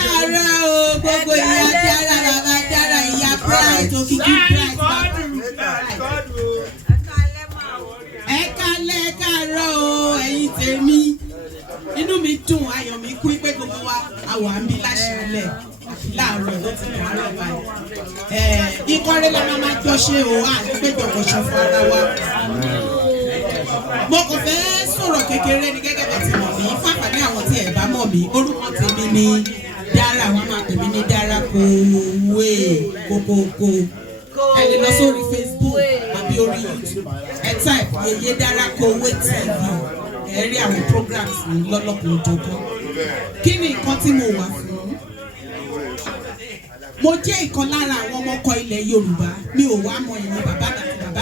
gbogbo ìyá dára bàbá dára ìyá bright òkìkí bright ẹ káàárọ̀ o ẹ̀yin tèmi inú mi dùn ayọ̀ mi kú pé gbogbo wa àwọ̀ àmì láṣẹlẹ̀ láàárọ̀ ló ti dàárọ̀ báyìí ìkọ́rẹ́ la máa jọ ṣe o àti pé jọ̀kọ̀ ṣe fún ara wa. Mo kàn fẹ́ sọ̀rọ̀ kékeré ní gẹ́gẹ́ bá ti mọ̀ mí fún àpàdé àwọn tí ẹ̀ bá mọ̀ mí orúkọ tèmi ni Dára wọ́n máa pè mí ní Dára Kòwé kòkòkò ẹ lè lọ sórí Facebook àbí orí YouTube ẹ type Yèyé Dára Kòwé TV ẹ rí àwọn programs ní lọ́lọ́kùnrin òjòkó. Kí ni nǹkan tí mo wà fún? Mo jẹ́ ìkan lára àwọn ọmọ ọkọ ilẹ̀ Yorùbá mi ò wá mọ ìyẹn bàbá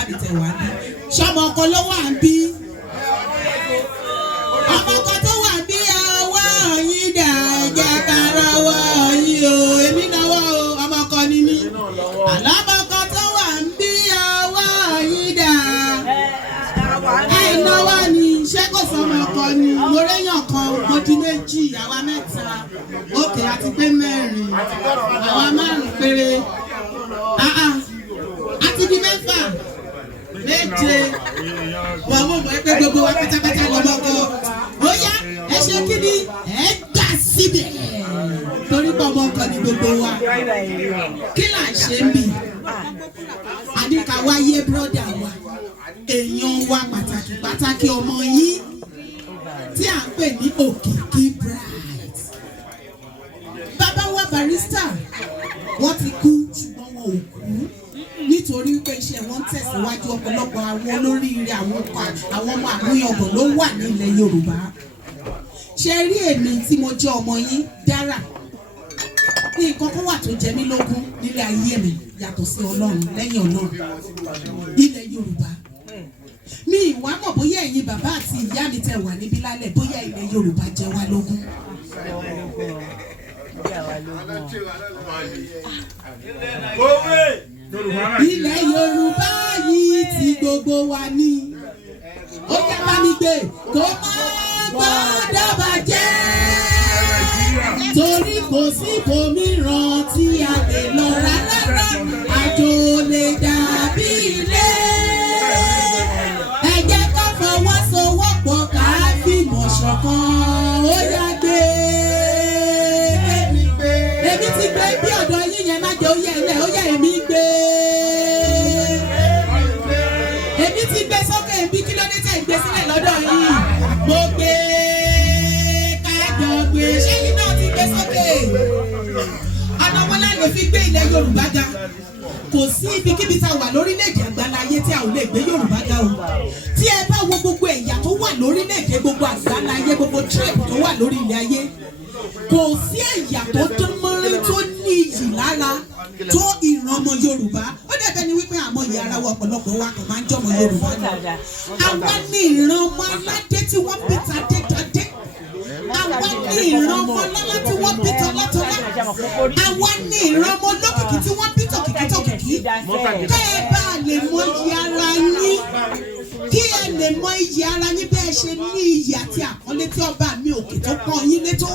mi tẹ̀ wá bí ṣọmọ ọkọ ló wà ń bí ọmọ ọkọ tó wà bí ọwọ́ yín dà ẹ̀jẹ̀ kára ọwọ́ yín o èmi náwó o ọmọ ọkọ ni mí àlọ́ ọmọ ọkọ tó wà ń bí ọwọ́ yín dà náwó ni ṣé kò sọmọ ọkọ ni mo réyàn kan mo di méjì àwa mẹ́ta òkè àti pé mẹ́rin àwa márùn péré àti di mẹ́fà méje wọ́n mọ̀ mọ́ pé gbogbo wa pátápátá lọ́mọ́kọ́ ó yá ẹ ṣe kí ni ẹ gbà síbẹ̀ torí pé ọmọ ọkọ ni gbogbo wa kí là ń ṣe ń bì àdìkà wáyé bírọ́dà wa èèyàn wa pàtàkì ọmọ yín tí à ń pè ní Òkìkí bright bàbá wa Barrister wọ́n ti kú ṣùgbọ́n wọn ò kú nítorí pé iṣẹ́ wọn tẹ̀síwájú ọ̀pọ̀lọpọ̀ àwọn olóríire àwọn ọmọ àmúyangàn ló wà ní ilẹ̀ Yorùbá. Ṣé rí èmi tí mo jẹ́ ọmọ yín Dára ní nǹkan kan wà tó jẹ mí lógún nílé ayé mi yàtọ̀ sí Ọlọ́run lẹ́yìn Ọlọ́run ilẹ̀ Yorùbá. Mi ìwà mọ̀ bóyá ẹ̀yin bàbá àti ìyá mi tẹ̀ wà níbí lálẹ́ bóyá ilẹ̀ Yorùbá jẹ wá lógún. Ilẹ̀ Yorùbá yìí ti gbogbo wa ní. Ó yẹ bá mi gbé kó má gbọ́dọ̀ bàjẹ́. Torí kò sí ibòmíràn tí a lè lọ rárá. Àjò lè dàbí ilé. Ẹ jẹ́ ká fọwọ́sowọ́pọ̀ ká fìmọ̀ ṣọ̀kan. Ó yá gbé. Èmi ti gbé bí ọ̀dọ̀ yín yẹn má jẹ́ ó yẹ ilẹ̀ ó yẹ èmi gbé. Èmi ti gbé sókè bí kí ló dé tẹ̀ gbé sílẹ̀ lọ́dọ̀ yìí. Mo gbé kájọ gbé ṣé yín náà ti gbé sókè. Ọ̀nà wọn láti fi gbé ilẹ̀ Yorùbá ga. Kò sí ibikíbi tá a wà lórílẹ̀‐èdè àgbáláyé tí a ò lè gbé Yorùbá ga o. Tí ẹ bá wo gbogbo ẹ̀yà tó wà lórílẹ̀‐èdè gbogbo àgbáláyé gbogbo tribe tó wà lórí ilẹ̀ ayé. Kò sí ẹ̀yà tó dán mọ́rin tó ní iyì lára tó ìran ọmọ Yorùbá. Ó dẹ̀bẹ̀ ni wípé àmọ́ ìyá ara wa ọ̀pọ̀lọpọ̀ wa kò máa ń jọmọ Yorùbá náà. Àwa ní ìran ọmọ aládé tí wọ́n bí tadé. Àwa ní ìran ọmọ ọlọ́lá tí wọ́n bí tọ́látọ́lá. Àwa ní ìran ọmọ olókìkí tí wọ́n bí tọ̀kìkí. Kẹ́ ẹ bá lè mọ iyì ara yín. Kí ẹ lè mọ iyì ara yín bẹ́ẹ̀ ṣe ní iyì àti àkọlé tí ọba mi òkè tó pọ́n yín létó.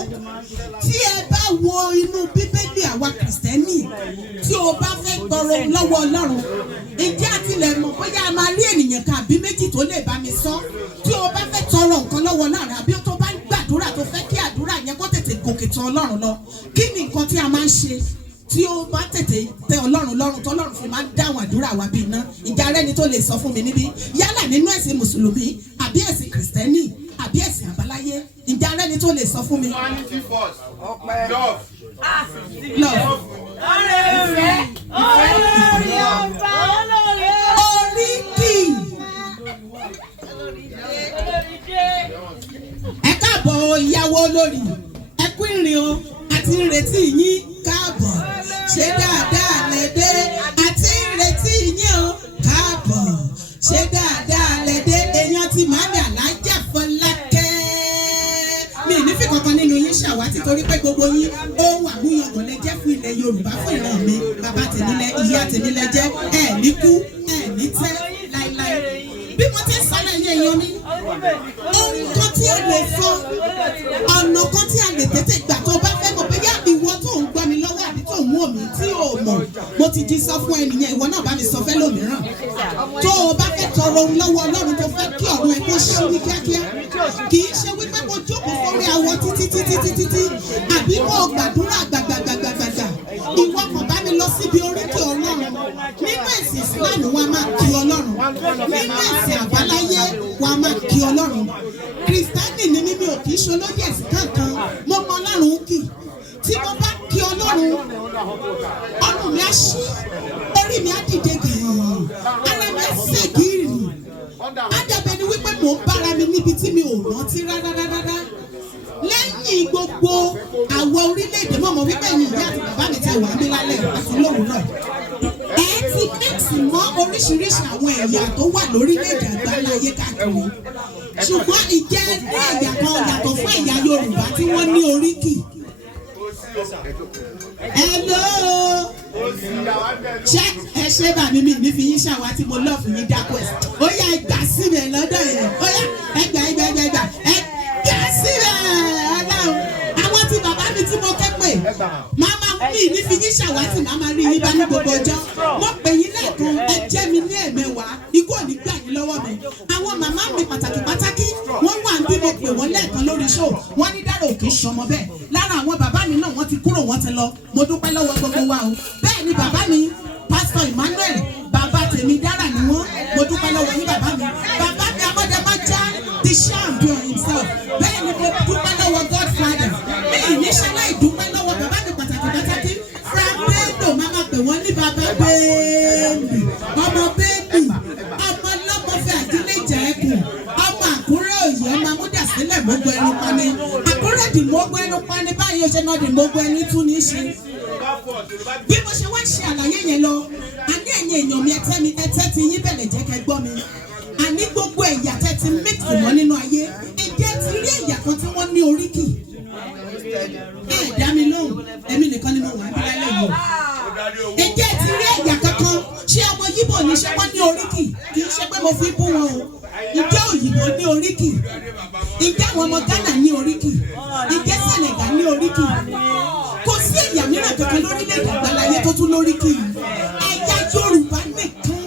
Tí ẹ bá wo inú Bíbélì àwa Kìrìsìtẹ́nì tí o bá fẹ́ tọrọ lọ́wọ́ Ọlọ́run ìjẹ́ àtìlẹ̀ mọ̀ bóyá a máa rí ènìyàn kan àbí méjì tó lè bá mi sọ. Tí o bá fẹ́ tọrọ nǹkan lọ́wọ́ Ọlọ́run àbí tó bá ń gbàdúrà tó fẹ́ kí àdúrà yẹn kó tètè gòkè tọ̀ Ọlọ́run lọ. Kí ni nǹkan tí a máa ń ṣe tí ó bá tètè tẹ́ Ọlọ́run lọ́rùn tọ́lọ́run fi máa ń dáhùn àdúrà wa bí iná? Ìjà rẹ ni tó lè sọ fún mi níbí yálà nínú ẹ̀sìn Mùsùlùmí àbí ẹ̀sìn Kìrìsìtẹ́nì àbí ẹ̀sìn àbáláyé ìjà rẹ ni tó lè sọ fún mi. Oríkì. Ẹ káàbọ̀ ìyàwó olórí ẹ kú ìrìn o àti ìrètí yín káàbọ̀ ṣé dáadáa lẹ dé àti ìrètí yín o káàbọ̀ ṣé dáadáa lẹ dé èèyàn ti máa dà lájà Fọlákẹ́. Mi ní fi kankan nínú yín ṣàwátì torí pé gbogbo yín ohun àmúyangàn lẹ jẹ́ fún ilẹ̀ Yorùbá fún ìran mi bàbá tèmílẹ̀ ìyá tèmílẹ̀ jẹ́ ẹ̀ ní kú ẹ̀ ní tẹ́ láíláí. Bí mo ti ń sọ náà yé èèyàn mi ohun kan kìkì sọ fún ẹnìyẹn, ìwọ náà bá mi sọ fẹ́ lómìíràn. Tó o bá fẹ́ tọrọ ohun lọ́wọ́ Ọlọ́run tó fẹ́ kí ọ̀run ẹ̀ kó ṣí ní kíákíá, kì í ṣe wípé mo jókòó sórí awọ títí àbí kó o gbàdúrà gbàgbàgbàgbàgbà. Ìwọ kàn bá mi lọ síbi oríkì Ọlọ́run. Nínú ẹ̀sìn Ìsìláàmù wa máa kí Ọlọ́run. Nínú ẹ̀sìn àbáláyé wa máa kí Ọlọ́run. Kìrìsìtánì ni mímí ò kì í ṣe olódì ẹ̀sìn kankan. Mo mọ Ọlọ́run kì. Tí mo bá kí Ọlọ́run, ọrùn mi á ṣí, orí mi á dìde gààn, ara mi á ṣègìrì. Á dàbẹ̀ ni wípé mò ń bára mi níbi tí mi ò rántí rárá. Lẹ́yìn gbogbo àwọn orílẹ̀-èdè mọ̀mọ́ wípé ẹ̀yin ìyá àti bàbá mi ti wà ní lálẹ́ àti lówùúrọ̀. Ẹ ti mix mọ́ oríṣiríṣi àwọn ẹ̀yà tó wà lórílẹ̀-èdè àgbáláyé káàkiri. Ṣùgbọ́n ìjẹ́ ní ẹ̀yà kan yàtọ̀ fún ẹ̀yà Yorùbá tí wọ́n ní oríkì. Hello. Ṣé ẹ ṣe bà mí mi ní fi yín ṣàwá tí mo lọ́ọ̀fù yín dákọ̀ ẹ̀? Ó yá ẹgbà síbẹ̀ lọ́dọ̀ yẹn. Ó yá ẹgbà ẹgbà síbẹ̀ Ọlọ́run. Àwọn tí bàbá mi tí mo ké pè, màmá mi ní fi yín ṣàwá tí màmá rí yín bá ní gbogbo ọjọ́. Mo pè yín lẹ́ẹ̀kan, ẹ jẹ́ mi ní ẹ̀mẹ́wàá, ikú ò ní gbà yín lọ́wọ́ mi. Àwọn màmá mi pàtàkì wọ́n wà ní mo pè wọ́n lẹ́ẹ̀kan lórí show, wọ́n ní Dára òkè ṣọmọ bẹ́ẹ̀. Lára àwọn bàbá mi náà wọ́n ti kúrò wọ́n ti lọ, mo dúpẹ́ lọ́wọ́ gbogbo wa o. Bẹ́ẹ̀ ni bàbá mi, Pásítọ̀ Emmanuel, bàbá tèmi Dára ni wọ́n, mo dúpẹ́ lọ́wọ́ yín bàbá mi. Bàbá mi Amọ́dẹ́májá, the champion himself. Bẹ́ẹ̀ ni mo dúpẹ́ lọ́wọ́ Godfather. Mi ìníṣẹ́ láì dúpẹ́ lọ́wọ́ bàbá mi pàtàkì. Frank Bendo, máma pè wọ́n ní bàbá bẹ́ẹ̀mì, ọmọ bẹ́ẹ̀mì, ọmọ lọ́mọfẹ́ àdílé ìjà ẹkùn, ọmọ Àkúrẹ́ òye, ọmọ amúdàsílẹ̀ mọ́gbọ́ ẹnu pani. Àkúrẹ́ dì mọ́gbọ́ ẹnu pani báyìí ó ṣe náà dì mọ́gbọ́ ẹni tún ní í ṣe. Bí mo ṣe wá ṣe àlàyé yẹn lọ, àní ẹ̀yin èèyàn mi ẹtẹ́ ti yín bẹ̀lẹ̀ jẹ́ kẹ́ gbọ́ mi. Àní gbogbo ẹ̀yà tẹ́ ti mix mọ́ nínú ayé, ẹ̀jẹ̀ ti rí ẹ̀yà kan tí wọ́n ní oríkì. Ẹ dá mi lóhùn, èmi nìkan ni mo wà ní lálẹ́ yìí. Ẹ̀jẹ̀ ti rí ẹ̀yà kankan, ṣé ọmọ Yíbò ní ṣé wọ́n ní oríkì? Kì í ṣe pé mo fi bú wọn o. Ìjẹ́ òyìnbó ní oríkì? Ìjẹ́ àwọn ọmọ Ghana ní oríkì? Ìjẹ́ Senegal ní oríkì? Kò sí ẹ̀yà mìíràn kankan lórílẹ̀-èdè àgbáláyé tó tún lóríkì. Ẹ̀yà Yorùbá nìkan,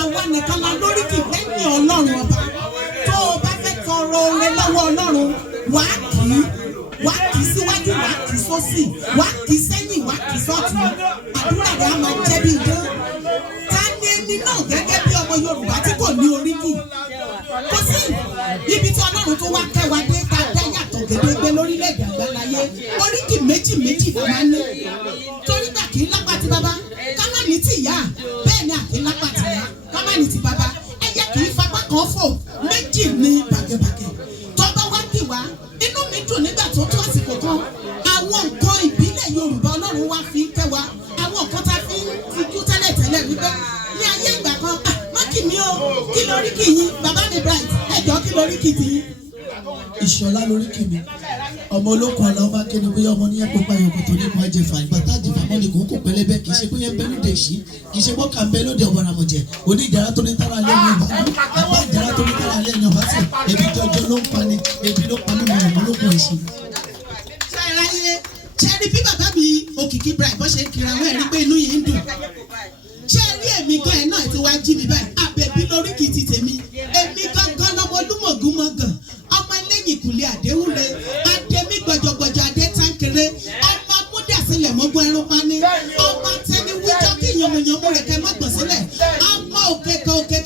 àwa nìkan la lóríkì lẹ́yìn Ọlọ́run ọba. Tó o bá fẹ́ tọrọ oore lọ́wọ́ Ọlọ́run, wàá kì í síwájú, wàá kì í sósì, wàá kì í sẹ́yìn, wàá kì í sọ́tún. Àdúrà rẹ̀ á máa jẹ́ bí idán. Ta ni ẹni náà gẹ́gẹ́ bí ọmọ Yorùbá tí kò ní oríkì? Kò sí ibi tí Ọlọ́run tó wá kẹwàá dé ká dá yàtọ̀ gédégbé lórílẹ̀-èdè àgbáláyé. Oríkì méjì ló máa ń ní. Torí gbà kì í lápá ti bàbá, ká má ní ti ìyá. Bẹ́ẹ̀ ni àkì í lápá ti ìyá, ká má ní ti bàbá. Ẹyẹ kì í fapá kan fò, méjì ní bàgẹ̀bàgẹ̀. Tọ́ba wá kì wá, inú mi dùn nígbà tó tó àsìkò kan. Àwọn nǹkan ìbílẹ̀ Yorùbá Ọlọ́run wá fi kẹwàá. Àwọn nǹkan tá a fi ń tijú tẹ́lẹ̀ wípé ní ayé ìgbà kan, má kì mí o, kí lóríkì yín, bàbá mi Bright, ẹ̀jọ̀ kí lóríkì ti yín. Ìṣọ̀lá lóríkì mi, ọmọ olókùn ọ̀la ọba kéde bóyá ọmọ níyẹn kópa ìyókù tó nípa jẹfà ìbátá jẹfà mọ́ni kò kó pẹlẹbẹ kì í ṣe bóyá ń bẹ lóde sí kì í ṣe bọ́kà ń bẹ lóde ọ̀bọ̀ràmọ̀jẹ̀ òní ìjàrá tó ní tára alẹ́ ní ọba àbá ìjàrá tó ní tára alẹ́ ní ọba sí ebi jọjọ ló ń pani ebi ló pa mímu ọmọ olókùn ẹ̀sìn. Ṣé rí bí bàbá mi Òkìkí Bright bó ṣe ń kiri àwọn ẹ̀rí pé inú yìí ń dùn? Ṣé rí èmi gan ẹ̀ náà ti wá jí mi báyìí? Àbẹ̀bí lóríkì ti tèmi. Èmi gangan lọmọ olúmọ̀gúnmọ̀gàn, ọmọ ẹlẹ́yìn ìkùlé àdéhùnre, adémi gbọ̀jọ̀gbọ̀jọ̀ adé tánkere, ọmọ amúdàsílẹ̀ mọ́gbọ́n ẹrún pani, ọmọ tẹni wíjọ́ kí yànmùyànmù rẹ̀ kẹ́ mọ́ gbọ̀n sílẹ̀, ọmọ òkè kọ̀ọ̀kọ̀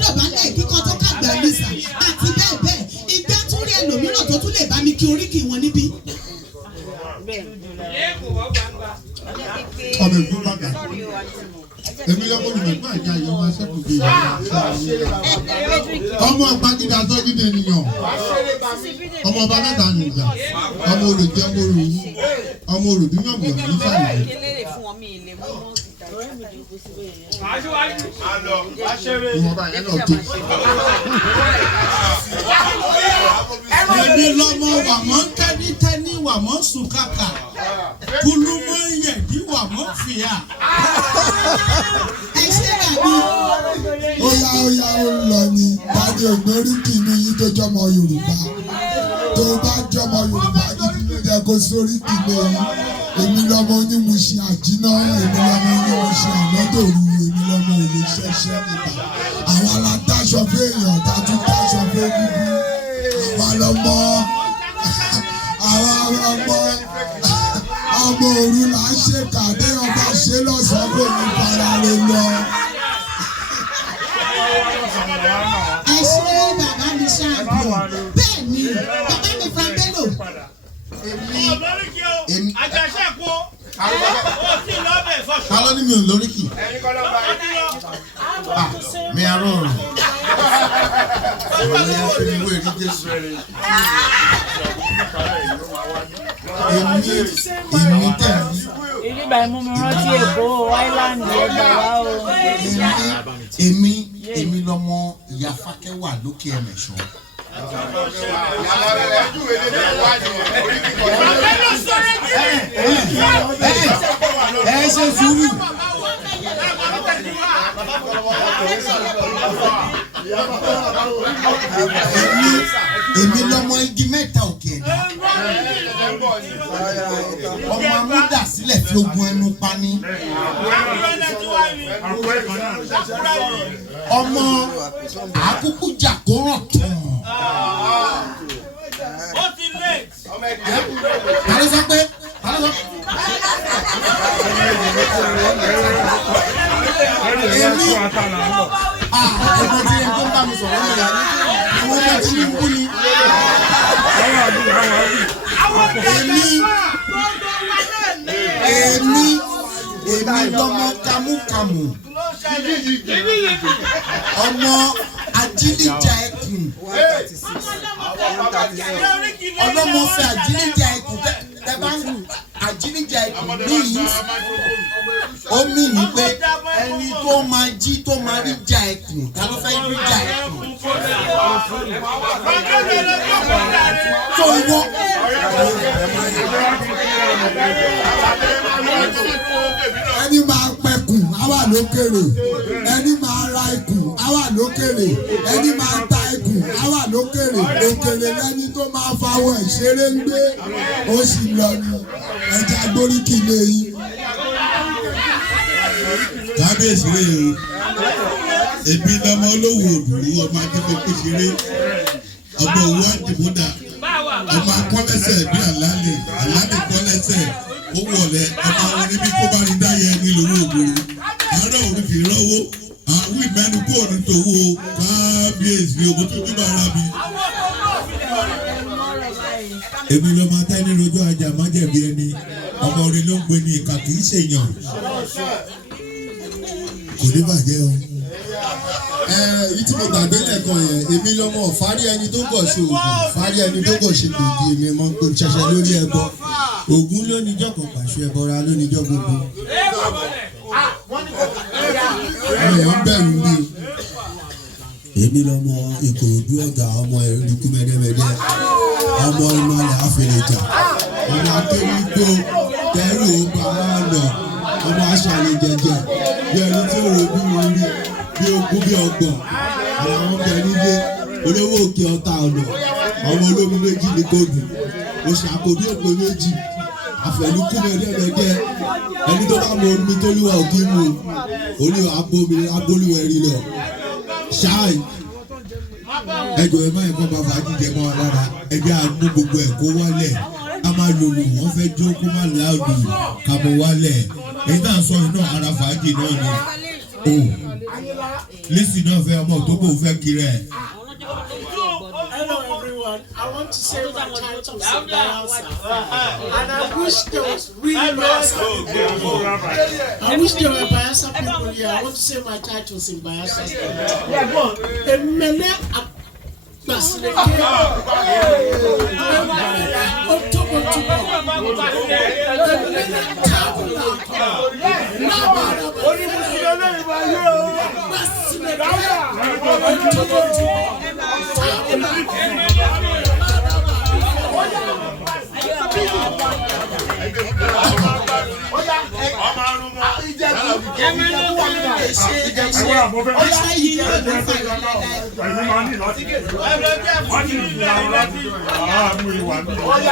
dọ̀bálẹ̀ kíkọ́ tó kàgbà nísà àti bẹ́ẹ̀ bẹ́ẹ̀. Ìgbà tún rí ẹlòmíràn tó tún lè bá mi kí oríkì wọn níbí. Ọmọ ìlú bàbá èmi yọ kó lùmọ̀ gbà ìjà yọ máa ṣẹ́kù bí ìyá ọmọ àgbàgídà sọ́gídé ènìyàn ọmọ ọba mẹ́ta nìjà ọmọ olùjẹ́ ọmọ olùyí ọmọ olùdíyànmọ̀ ní sàlẹ̀. Ìwọ̀nba yẹn náà tó. Èmi lọ́mọ wàmọ́ tẹ́nítẹ́ní wàmọ́ sùkàkà kulumọ yẹ̀dí wàmọ́ fìyà. Ẹ ṣe bàbí. Ó lọ ni dájú ògbórí kìíní yìí tó jọmọ Yorùbá tó bá jọmọ Yorùbá gidi ló yẹ kó sórí kìíní yìí. èmi lọ́mọ onímùsì àjínà, èmi lọ́mọ onímùsì ànádòru, èmi lọ́mọ òye ṣẹ́ṣẹ́ níta. Àwa la dáṣọ fún èèyàn, tá a tún dáṣọ fún bíbí. Àwa lọ́mọ ọmọ òru là ń ṣe kàdé ọba ṣe lọ́sàn-án kò ní para rẹ lọ. Ẹ ṣe bàbá mi ṣáàbù. Bẹ́ẹ̀ ni bàbá mi Frank Bello. Èmi àjàṣe kú. Ó sì lọ́bẹ̀ fọ́ṣọ́. Ta ló ní mi ò lóríkì? Mi arọ ọ̀rọ̀. Ọ̀rọ̀ yẹn fi mi wé ní Jésù. Èmi tẹ̀ mí. Ìdí ìgbà mú mi rántí Èkó Island ẹgbà wá o. Èmi lọmọ ìyá Fákẹ́wà lókè ẹ̀mẹ̀ṣọ́. Ẹ ṣe sùúrù. Èmi lọmọ igi mẹ́ta òkè ẹ̀dá. Ọmọ amúdà sílẹ̀ fi ogun ẹnu pani. Ọmọ àkúkú jà kó ràn tán. Ó ti lé. Tàló sọ pé èmi ọmọ tí ẹni tó ń bá mi sọ̀rọ̀ mi rà àwọn ọmọ tí mi ń kú ni. Èmi lọmọ kàmúkàmù, ọmọ ajínigbà ẹkùn, ọlọ́mọ fẹ́ ajínigbà ẹkùn tẹ́bá ajínigbà ẹkùn means ó mì ní pé ẹni tó máa jí tó máa rí jà ẹkùn ta ló fẹ́ rí jà ẹkùn. tó wọ́ ẹni máa pẹkùn á wà lókèrè, ẹni máa ra ikùn á wà lókèrè, ẹni máa ta ikùn á wà lókèrè, òkèrè lẹni tó máa fawọ ìṣeré ń gbé ó sì lọ ní ẹja gbóríkì lẹ́yìn. Kábíyèsí rèé o, èmi lọmọ olówó òdùrú ọmọ akẹ́kọ̀ọ́ ṣeré, ọmọ òwú àdìmúdà, ọmọ akọ́lẹ́sẹ̀ bí àlálẹ̀ kọ́lẹ́sẹ̀ ó wọlé ọmọ àwọn níbi kó bá ní dáyẹ ní lówó òdùrú, àárọ̀ òní fi rọ́wọ́ àwọn ìmẹ́nu kó ní tòwó kábíyèsí òbó tó dúró ara mi. Èmi lọ́mọ atẹ́ni lójú ajá májẹ̀bi ẹni, ọmọ orin ló ń gbé ní ìka kì í ṣèyàn. Kò ní bàjẹ́ o. Èyí tí mo gbàgbé lẹ́ẹ̀kan yẹn, èmi lọ́mọ fárí ẹni tó gọ̀ ṣe ògùn, fárí ẹni tó gọ̀ ṣe gbòógì, èmi mọ̀ pé ṣẹ̀ṣẹ̀ lórí ẹbọ. Ògún ló níjọ́ kan pàṣẹ ẹbọra ló níjọ́ gbogbo. Àwọn èèyàn ń bẹ̀rù mi o. Èmi lọ́mọ Ìkòròdú ọ̀gá ọmọ ẹ̀rùkú mẹ́dẹ́mẹ́dẹ́, ọmọ ìmọ̀lẹ̀ àfẹlẹ̀jà, ọmọ akéwìgbò tẹ́rù ọba ọ̀nà, ọmọ aṣàlẹ̀ jẹjẹ bí ẹni tí ó rò bí wọn rí bí ogún bí ọgbọ̀n àwọn ọbẹ̀ nílé olówó òkè ọ̀tá ọ̀nà ọmọ olómi méjì ní kóòdù oṣù àkòbí òpè méjì àfẹnukú mẹ́dẹ́mẹ́dẹ́ ẹni tó bá mọ omi tó lúwa òkè mu oní agbóluwẹ̀rí lọ ṣáì ẹjọ ẹ má ẹ̀kọ́ bá fàájì jẹ mọ́ lára ẹgbẹ́ àánú gbogbo ẹ̀ kó wálẹ̀ a máa lòlù wọ́n fẹ́ jó kó má láàdù ká mọ wálẹ̀ èyí tá à ń sọ yìí náà ara fàájì náà ni o lẹ́sìn náà fẹ́ ọmọ tó kò fẹ́ kiri ẹ̀. Hello everyone, I want to say my titles in Bayelsa, and I wish there was really Bayelsa people here. I wish there were Bayelsa people here. I want to say my titles in Bayelsa. Emele Basileke, Otobotobo, Emele Tabula,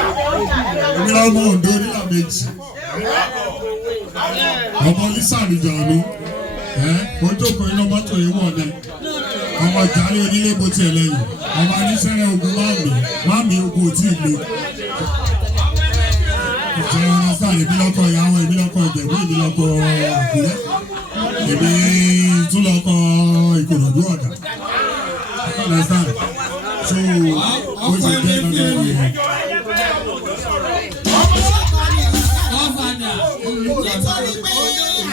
Èmi lọ́mọ Oǹdó nílà méjì ọmọ lisa nìjànú ó jókòó iná mọ́tò yìí wọ̀ ní ọmọ ìjàlẹ̀ onílé bó tiẹ̀ lẹ́yìn ọmọ aníṣẹ́rẹ́ ogun máàmì ogun ò tí ì le ìjẹ́ ọ̀nà sáà èmi lọ́kọ̀ ìyàwó èmi lọ́kọ̀ ìjẹ̀bú èmi lọ́kọ̀ àkúrẹ́ èmi tún lọ́kọ̀ ìkòròdú ọ̀dà understand so ó ti jẹ́ lọ́dọ̀ ìyẹn. nítorí pé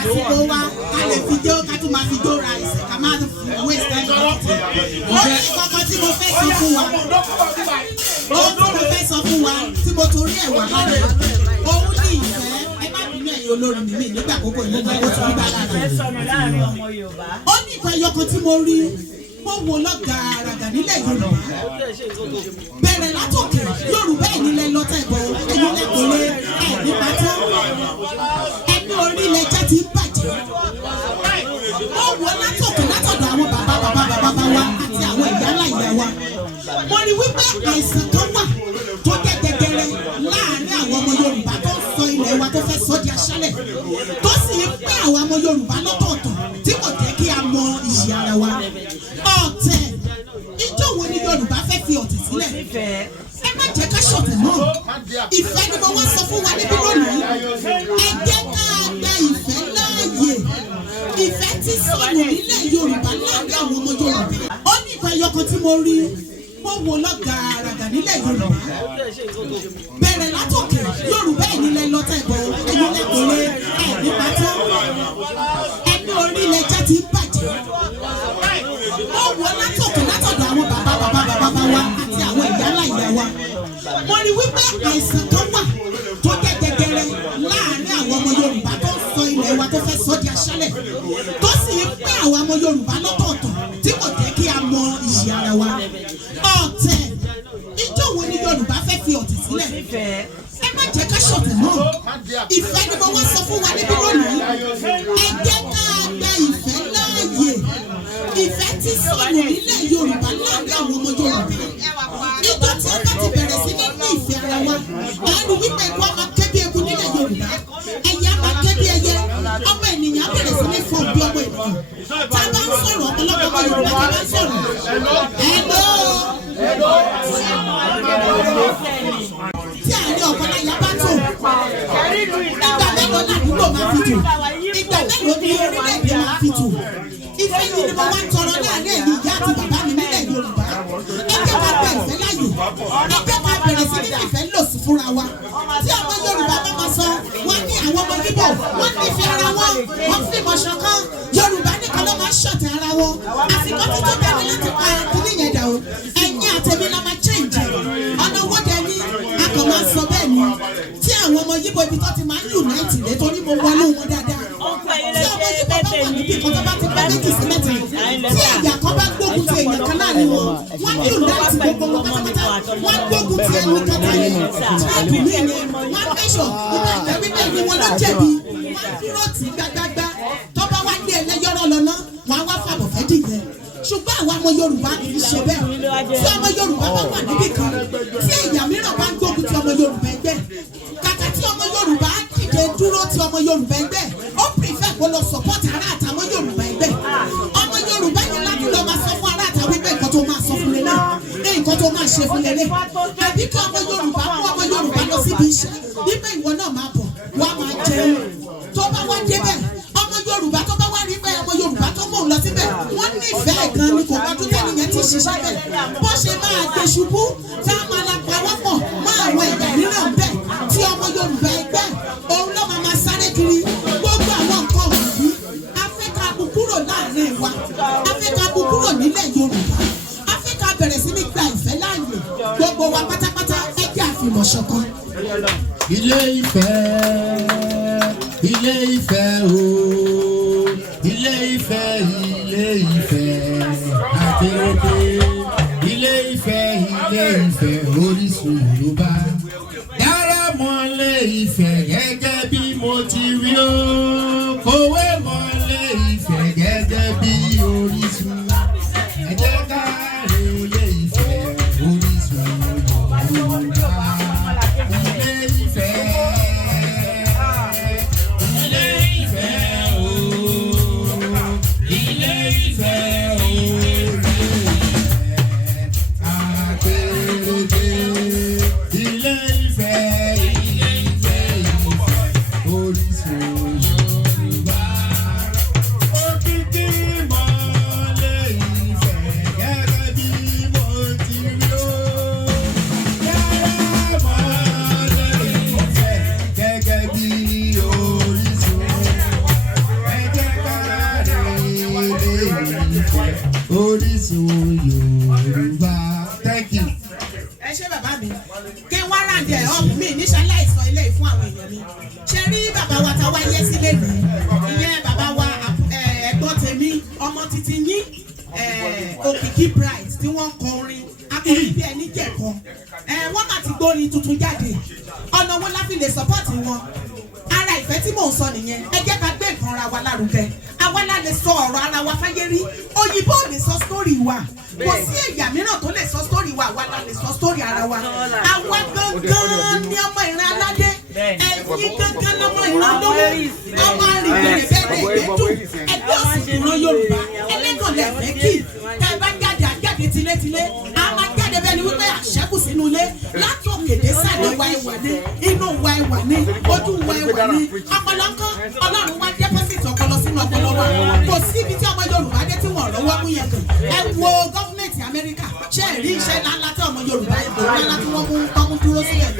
àsìkò wa ká lè fi jó ká tún máa fi jó ra ẹsẹ̀ ká máa wé ìsẹ́jú ọ̀tí. ó ní kankan tí mo fẹ́ sọ fún wa ohun tí mo fẹ́ sọ fún wa tí mo torí ẹ̀ wá lọ́dọ̀ òun ní ìfẹ́ ẹ má bínú ẹ̀yin olórin mi nígbà àkókò ìlú mi ó ti rí bá lára ó ní ìfẹ́ ẹyọkan tí mo rí mo wò lọ́gàràgà nílẹ̀ Yorùbá bẹ̀rẹ̀ látòkè Yorùbá ẹ̀ nílẹ̀ lọ́tẹ̀ bọ̀ ẹ̀yin lẹ́kọ̀ọ́lé ẹ̀ nípa tó ẹni orílẹ̀ jẹ́ ti ń bàjẹ́ mo wò látòkè látọ̀dọ̀ àwọn bàbá wa àti àwọn ìyálà ìyá wa mo rí wípé àìsàn kan wà tó jẹ́ jẹjẹrẹ láàárín àwọn ọmọ Yorùbá tó ń sọ ilẹ̀ wa tó fẹ́ sọ di aṣálẹ̀ tó sì ń pẹ́ àwọn ọmọ Yorùbá lọ́tọ̀ọ̀tọ̀ tí kò jẹ́ kí a mọ iyì ara wa ọ̀tẹ̀ ìjọ wo ni Yorùbá fẹ́ fi ọ̀tẹ̀ sílẹ̀ ẹ má jẹ́ ká ṣọ̀tẹ̀ mọ́ ìfẹ́ ni mo wá sọ fún wa níbí lónìí ẹ jẹ́ ká gba ìfẹ́ láàyè ìfẹ́ tí sọnù nílẹ̀ Yorùbá láàárín àwọn ọmọ Yorùbá ó ní ìfẹ́ ẹyọkan tí mo rí mo wò lọ́gàràgà nílẹ̀ Yorùbá bẹ̀rẹ̀ látòkè Yorùbá ẹ̀ nílẹ̀ lọ́tẹ̀ bọ̀ ẹ̀yin lẹ́kọ̀ọ́lé ẹ̀ nípa tó ẹni orílẹ̀ jẹ́ ti ń bàjẹ́ mo wò látòkè látọ̀dọ̀ àwọn bàbá wa àti àwọn ìyálà ìyá wa mo rí wípé àìsàn kan wà tó jẹ́ jẹjẹrẹ láàárín àwọn ọmọ Yorùbá tó ń sọ ilẹ̀ wa tó fẹ́ sọ di aṣálẹ̀ tó sì ń pẹ́ àwọn ọmọ Yorùbá lọ́tọ̀ọ̀tọ̀ tí kò jẹ́ kí a mọ iyì ara wa ọ̀tẹ̀ ìjọ wo ni Yorùbá fẹ́ fi ọ̀tẹ̀ sílẹ̀ ẹ má jẹ́ ká ṣọ̀tẹ̀ mọ́ ìfẹ́ ni mo wá sọ fún wa níbí lónìí ẹ jẹ́ ká gba ìfẹ́ láàyè ìfẹ́ tí sọnù nílẹ̀ Yorùbá láàárín àwọn ọmọ Yorùbá ìjọ tí a bá ti bẹ̀rẹ̀ sí ní ní ìfẹ́ ara wa ẹnu wípé ẹ̀kọ́ a máa ké bí eku nílẹ̀ Yorùbá ẹ̀yà máa ké bí ẹyẹ ọmọ ènìyàn bẹ̀rẹ̀ sí ní fún bí ọmọ ènìyàn tá a bá ń sọ̀rọ̀ ọ̀pọ̀lọpọ̀ Yorùbá tá a bá ń sọ̀rọ̀ tí àárín ọ̀pọ̀lọpọ̀ bá tó ìgbà mélòó làdúgbò máa fi tò ìgbà mélòó ni orílẹ̀-èdè máa fi tò ìfẹ́ yìí ni mo wá ń tọrọ láàárín ẹ̀yin ìyá àti bàbá mi nílẹ̀ Yorùbá ẹ jẹ́ ká gba ìfẹ́ láàyè ẹ jẹ́ ká bẹ̀rẹ̀ sí ní ìfẹ́ lò sí fúnra wa tí ọmọ Yorùbá bá máa sọ wọ́n ní àwọn ọmọ Ìgbò wọ́n nífẹ̀ẹ́ ara wọn wọ́n fi ìmọ̀ ṣọ̀kan Yorùbá nìkan ló máa ń ṣọ̀tẹ̀ ara wọn àsìkò tí tó dání láti pa kíní yẹn dà o ẹ̀yin àtẹ̀mí la máa change ọ̀nà owó dẹ ní akọ̀ máa sọ bẹ́ẹ̀ ni tí àwọn ọmọ Ìgbò ibi tó ti máa ń unite lé torí mo wọnú wọn dáadáa tí ọmọ Ìgbò bá wà níbi kan tó bá ti pẹ́ méjì sí mẹ́ta tí ẹ̀yà kan bá gbógun ti èèyàn kan láàrin wọn wọ́n ní unite gbogbo wọn pátápátá wọ́n gbógun ti ẹnu kẹta yẹn tíráàbù mi yẹn wọ́n mẹ́sọ̀ nígbà ìgbẹ́bí bẹ́ẹ̀ ni wọ́n lọ jẹ̀bi wọ́n dúró tì gbágbágbá tó bá wá ní ẹlẹ́yọ́rọ́ lọ́nà wọ́n á wá fàbọ̀ fẹ́ dìgbẹ́ ṣùgbọ́n àwọn ọmọ Yorùbá kì í ṣe bẹ́ẹ̀ tí ọmọ Yorùbá bá wà níbì kan tí ẹ̀yà mìíràn bá ń gbógun ti ọmọ Yorùbá ẹgbẹ́ kàkà tí ọmọ Yorùbá dìde dúró ti ọmọ Yorùbá ẹgbẹ́ ó prefer kó lọ support ará àtàwọn Yorùbá ẹgbẹ́ ọmọ Yorùbá yẹn láti lọ máa sọ fún ará àtàwọn ẹgbẹ́ nǹkan tó máa sọ fún lélẹ̀ nǹkan tó máa ṣe fún lélẹ̀ àbí kí ọmọ Yorùbá mú ọmọ Yorùbá lọ síbi iṣẹ́ nígbà ìwọ náà máa bọ̀ wá máa jẹun tó bá wá débẹ̀ ọmọ Yorùbá tó bá wá rí pé ọmọ Yorùbá tó mọ̀ ń lọ síbẹ̀ wọ́n nífẹ̀ẹ́ gan ni kò mọ́tún tẹ́lẹ̀ yẹn ti ṣiṣẹ́ bẹ̀ bó ṣe máa gbé ṣubú tá a máa la pawọ́pọ̀ mọ́ àwọn ẹ̀yà mìíràn bẹ̀ tí ọmọ Yorùbá ẹgbẹ́ òun ló máa sáré kiri gbogbo àwọn nǹkan wọ̀nyí afẹ́ká bu kúrò láàrin wa afẹ́ká bu kúrò nílẹ̀ Yorùbá afẹ́ká bẹ̀rẹ̀ sí ní gba ìfẹ́ láàyè gbogbo wa pátápátá ẹgbẹ́ àfìmọ̀ṣọ̀kan. Ilé Ifẹ̀, Ilé Ifẹ̀ ooo, Ilé Ifẹ̀, Ilé Ifẹ̀ àtẹ̀rẹ̀tẹ̀, Ilé Ifẹ̀, Ilé Ifẹ̀ orísun Yorùbá. Dára mọ́ Ilé Ifẹ̀ gẹ́gẹ́ bí mo ti rí o, kòwé mọ́ Ilé Ifẹ̀ gẹ́gẹ́ bí orísun. Ẹ jẹ́ ká rí Ilé Ifẹ̀ orísun Yorùbá. mi kí wọ́n rà díẹ̀ ọ̀hún mi níṣẹ́ láìsọ ilé fún àwọn èèyàn mi ṣe rí bàbá wa ta wáyé sílé mi ìyẹn bàbá wa ẹ̀gbọ́n tèmi ọmọ títí yín Òkìkí Bright tí wọ́n kọ orin akọrin bí ẹni jẹ̀kọ́ wọ́n máa ti gbórin tuntun jáde ọ̀nà wọn láfi lè support wọn ara ìfẹ́ tí mò ń sọ nìyẹn ẹ jẹ́ ká gbé nǹkan ara wa lárugẹ àwa la lè sọ ọ̀rọ̀ ara wa fáyé rí òyìnbó ò lè sọ sítórì wa kò sí ẹ̀yà mìíràn tó lè sọ sítórì wa àwa la lè sọ sítórì ara wa àwa gangan ni ọmọ ìran aládé ẹ̀yin gangan lọmọ ìran lówó ọmọ àrìnbẹ̀rẹ̀ bẹ́ẹ̀ gbẹ́dùn ẹgbẹ́ òsì ìran Yorùbá ẹlẹ́gàn lẹ́fẹ̀ẹ́ kì tẹ́ bá jáde àjáde tilétilé a máa jáde bẹ́ẹ̀ ni wípé àṣẹ́kù sínú ilé láti òkèdè sàlẹ̀ wa ẹ̀wà ní inú wa ẹ̀wà ní ojú wa ẹ̀wà ní ọpọlọ ńkọ́ Ọlọ́run wá dẹ́pọ́sìtì ọpọlọ sínú ọpọlọ wa kò sí ibi tí ọmọ Yorùbá dé tí wọ́n rọ́wọ́ mú yẹn kàn ẹ wo gọ́fúmẹ̀ntì Amẹ́ríkà ṣé ẹ rí iṣẹ́ ńláńlá tí ọmọ Yorùbá ìbò ńláńlá tí wọ́n mú dúró sílẹ̀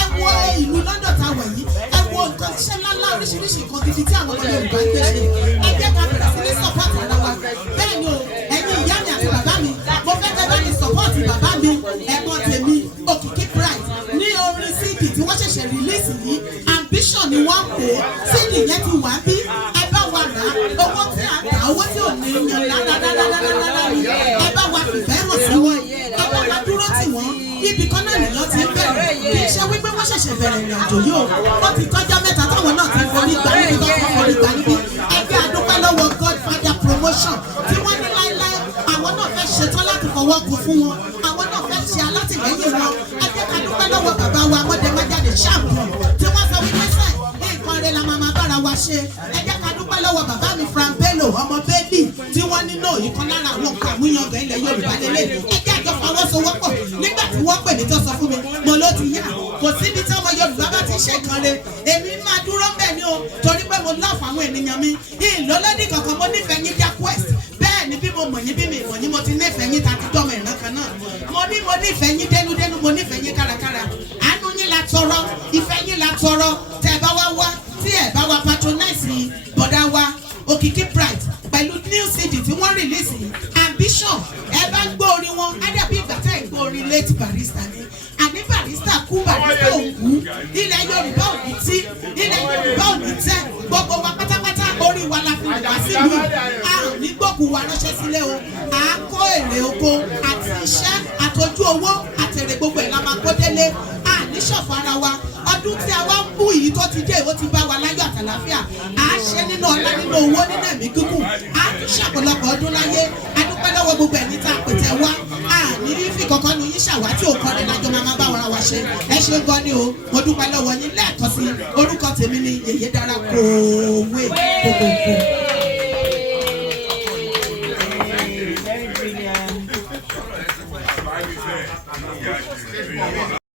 ẹ wo ìlú London tá a wọ̀ yìí ẹ wo nǹkan iṣẹ́ ńláńlá oríṣiríṣi nǹkan gidi tí àwọn ọmọ Yorùbá ń gbé ṣe ẹ jẹ́ ká bẹ̀rẹ̀ sí ní sọ́pọ́ọ̀tì ara wa bẹ́ẹ̀ ni o ẹ̀yin ìyá mi àti bàbá mi mo fẹ́ kẹ́ bá mi sọ́pọ́ọ̀tì bàbá mi ẹ̀gbọ́n tèmi Òkìkí Bright ní orin CD tí wọ́n ṣẹ̀ṣẹ̀ rìlíìsì yìí ambition ni wọ́n pè é CD yẹn ti wà bí ẹ bá wa rà á owó tí a tà owó tí ò ní yan dáadáa ni ẹ bá wa fìfẹ́ hàn sí wọn ẹ bá wa dúró tì wọ́n ibì kan náà nìyẹn ti ń bẹ̀rẹ̀ kì í ṣe wípé wọ́n ṣẹ̀ṣẹ̀ bẹ̀rẹ̀ ìrìn àjò yìí o wọ́n ti tọ́jọ́ mẹ́ta táwọn náà ti forí gbà níbi tó ti forí gbà níbi ẹgbẹ́ àdúpẹ́ lọ́wọ́ Godfather promotion tí wọ́n ní láíláí àwọn náà fẹ́ ṣetán láti fọwọ́ kù fún wọn àwọn náà fẹ́ ṣe alátìlẹ́yìn wọn ẹgbẹ́ àdúpẹ́ lọ́wọ́ bàbá wa mọ́dẹ́májáde champion tí wọ́n sọ wípé sẹ́ nǹkan rẹ̀ la máa bára wa ṣe ẹgbẹ́ àdúpẹ́ lọ́wọ́ bàbá mi Frank Bello ọmọ bẹ́ẹ̀lì tí wọ́n nínú ìkan lára àwọn nǹkan àmúyangàn ilẹ̀ Yorùbá lélẹ̀ ẹgbẹ́ àjọ fọwọ́sowọ́pọ̀ nígbà tí wọ́n pè mí tó sọ fún mi mo ló ti yá kò síbi tí ọmọ Yorùbá bá ti ṣe kan re èmi máa dúró bẹ́ẹ̀ ni o torí pé mo lọ́ọ̀fù àwọn ènìyàn mi ìlọ́lọ́dì kankan mo nífẹ̀ẹ́ yín já quest bẹ́ẹ̀ ni bí mo mọ̀ yín bí mi mọ̀ yín mo ti nífẹ̀ẹ́ yín tàbí tọ́mọ ìran kan náà mo nífẹ̀ẹ́ yín dénúdénú mo nífẹ̀ẹ́ yín kárakára àánú yín la tọrọ ìfẹ́ yín la tọrọ tẹ́ ẹ bá wá wá tí ẹ bá wá patronize bọ̀dá wa Òkìkí Bright pẹ̀lú new CD tí wọ́n release ambition ẹ bá ń gbọ́ orin wọn á dàbí ìgbà tá ẹ̀ ń gbọ́ orin late Barrister ni àní Barrister kú Barrister ò kú ilẹ̀ Yorùbá ò ní tí ilẹ̀ Yorùbá ò ní tẹ́ gbogbo wa pátápátá orí wa la fi wá sílùú a ò ní gbókù wa ránṣẹ́ sílé o à á kó èrè oko àti iṣẹ́ àtọ́jú owó àtẹ̀rè gbogbo ẹ̀ la máa kó délé a ní ṣọ̀fọ̀ ara wa ọdún tí a wá ń bú yìí tó ti dé ó ti bá wa láyọ̀ àtàláfíà à á ṣe nínú ọlá nínú owó nínú ẹ̀mí kíkùn à á tún ṣàpọ̀lọpọ̀ ọdún láyé a dúpẹ́ lọ́wọ́ gbogbo ẹ̀ní tá a pètè wá a ní fífi kankan nu yín ṣàwátì òkọ́ni lájọ máa bá wa ṣe ẹ ṣe gan ni o mo dúpẹ́ lọ́wọ́ yín lẹ́ẹ̀kan sí orúkọ tèmi ni Yèyé Dára Kòwé gbogbogbò.